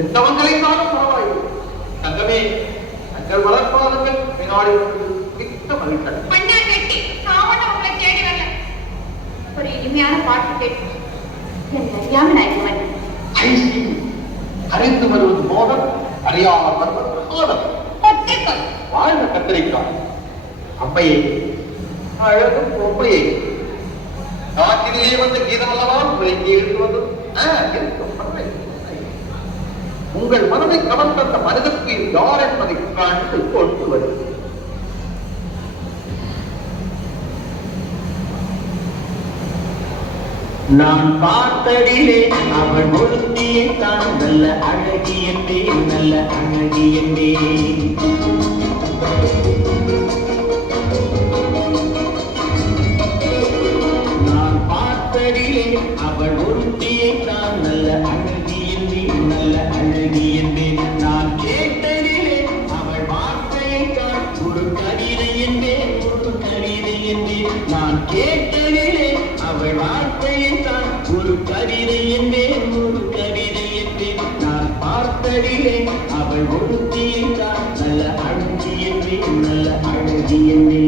எந்தவங்களைத்தாலும் பரவாயில்லை. தங்கமே, தங்கள் வளர்ப்பாளர்கள் வினாடி மிக்க மகிழ்ச்சி. ஒரு இனிமையான பாட்டு கேட்டு அறியாம நாயகன் அறிந்து வருவது மோதல், அறியாமல் வருவது ஆதம். வாழ்ந்த கத்தரிக்காய் அம்மையே, அழகும் பொம்மையே, காற்றிலே வந்த கீதம் அல்லவா உங்களுக்கு எழுந்து வந்தது. உங்கள் மனதை கவர்ந்த அந்த மனிதற்கு யார் என்பதை காண்டு கொண்டு வரும். நான் பார்த்தடிலே அவள் ஒழுங்கியை தான் நல்ல அழகி என்பேன், நல்ல அழகி என்பேன். நான் பார்த்தடிலே அவள் ஒழுங்கியை தான் நல்ல அழகி என்பேன், நல்ல அழகி என்பேன். நான் கேட்டடிலே அவள் வார்த்தையை தான் ஒரு கவிதை என்பேன், ஒரு கவிதை என்பேன். நான் கேட்டடிலே அவள் வார்த்தையை தான் ஒரு கவிதை என்பேன், ஒரு கவிதை என்பேன். நான் பார்த்தடிலே அவள் ஒழுங்கியை தான் நல்ல அழகி என்பேன், நல்ல அழகி என்பேன்.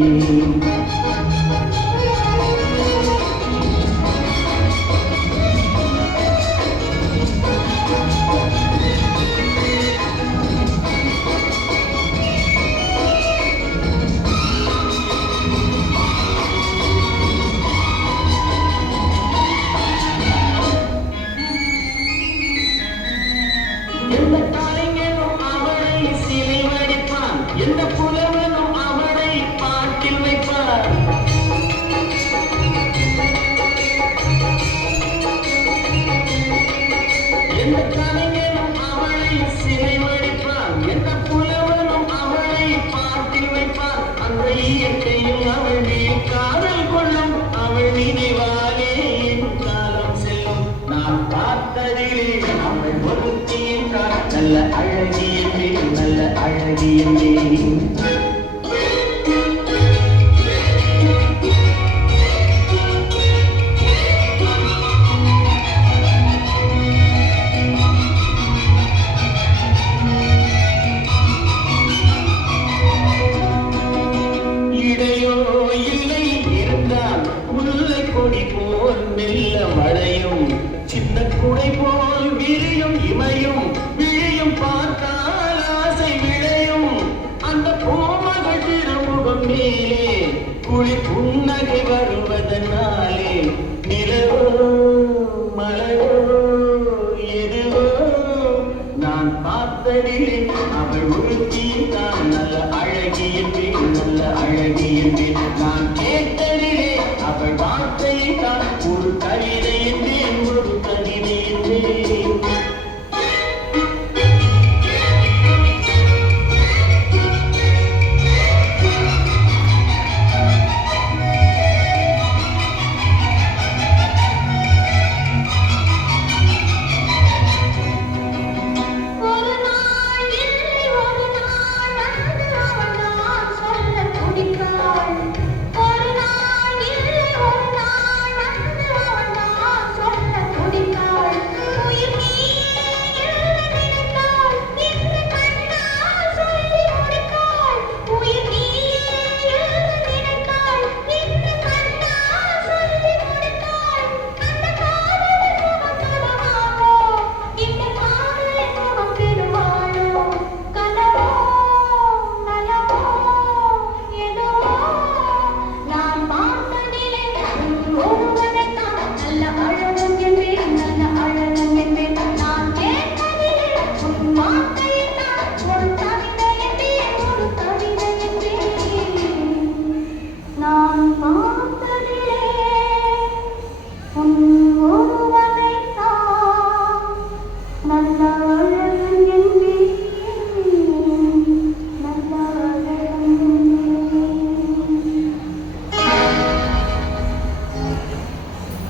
எந்த கலைஞனும் அவளை சிலை வடிப்பான், எந்த புலவனும் அவளை பாட்டில் வைப்பார். எந்த கலைஞனும் அவளை சிலை வடிப்பான், எந்த புலவனும் அவளை பாட்டில் வைப்பார். அந்த இயற்கையில் அவள் மேல் காதல் கொள்ளும், அவள் நினைவாலே என் காலம் செல்லும். நான் பார்த்ததிலே அவள் ஒழுங்கியை தான் நல்ல அழகி என்பேன், நல்ல அழகி என்பேன். இடையோ இல்லை இருந்தால் முல்லை கொடி போல் மெல்ல மழையும், சின்ன குடை போல் விரியும் இமையும், விழியும் பார்த்தால் ஆசை விளையும். அந்த பூமகள் திருமுகம் மேலே குழி புன்னகை வருவதனாலே நிலவோ மலையோ எதுவோ நான் பார்த்ததிலே அவள் ஒழுங்கியை தான் நல்ல அழகி என்பேன், நல்ல அழகி என்பேன். நான் கேட்டதிலே அவள் வார்த்தையை தான் ஒரு கவிதை